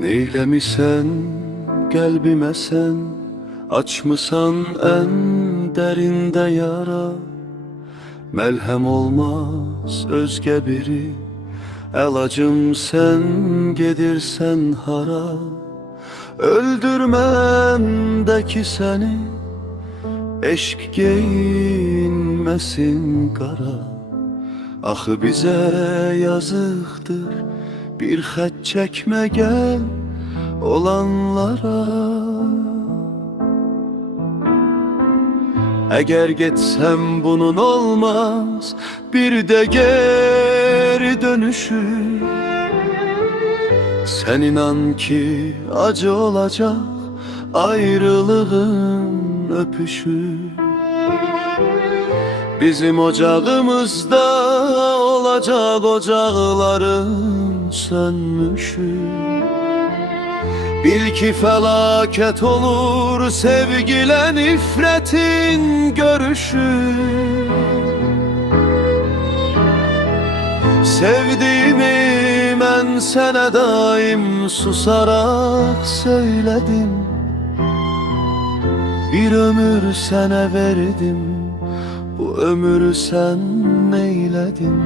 Neyləmisən qəlbimə sən, açmısan ən dərində yara. Məlhəm olmaz özgə biri, əlacım sən gedirsən hara. Öldürməndəki səni, eşq geyinməsin qara. Axı bizə yazıqdır, bir xət çəkmə gəl olanlara. Əgər getsəm bunun olmaz bir də geri dönüşü. Sən inan ki acı olacaq ayrılığın öpüşü. Bizim ocağımızda olacaq ocaqların sönmüşü. Bil ki felaket olur sevgilə nifrətin görüşü. Sevdiğimi mən sənə daim susaraq söylədim. Bir ömür sənə verdim, bu ömrü sən neylədin?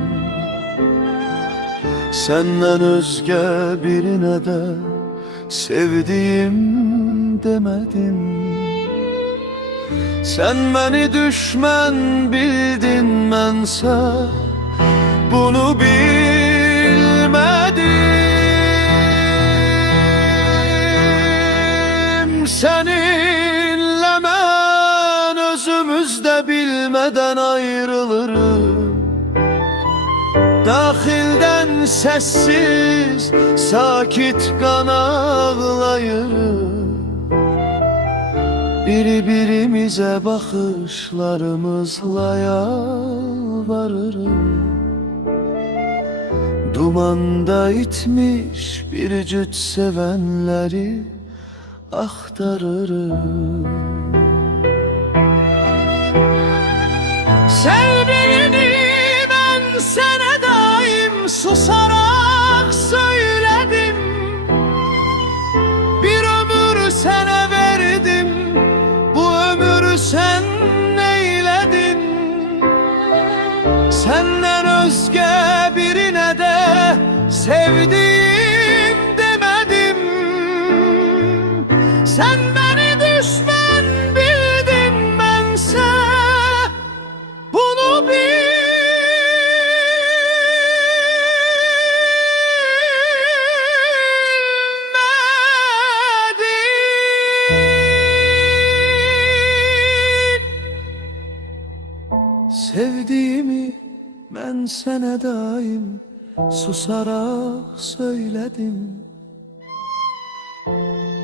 Səndən özgə birinə də sevdiğim demedim. Sen beni düşman bildin, mənsə bunu bilmedim. Seninle mən özümüzde bilmeden ayrılırız. Daxildən sessiz, sakit qan ağlayırıq. Bir-birimizə baxışlarımızla yalvarırıq. Dumanda itmiş bir cüt sevənləri axtarırıq. Sevdiğini mən sənə susarak söyledim. Bir ömür sana verdim, bu ömrü sen neyledin? Senden özge birine de sevdiğim demedim. Sen beni düşman bildin, bense bunu bil. Sevdiğimi ben sana daim susarak söyledim.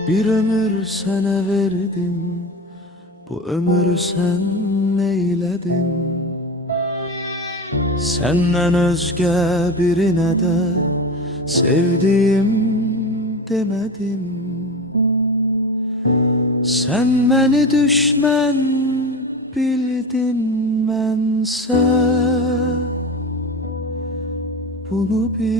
Bir ömür sana verdim, bu ömrü sen neyledin? Senden özge birine de sevdiğim demedim. Sen beni düşman bildin, mənsə bunu bilmədim.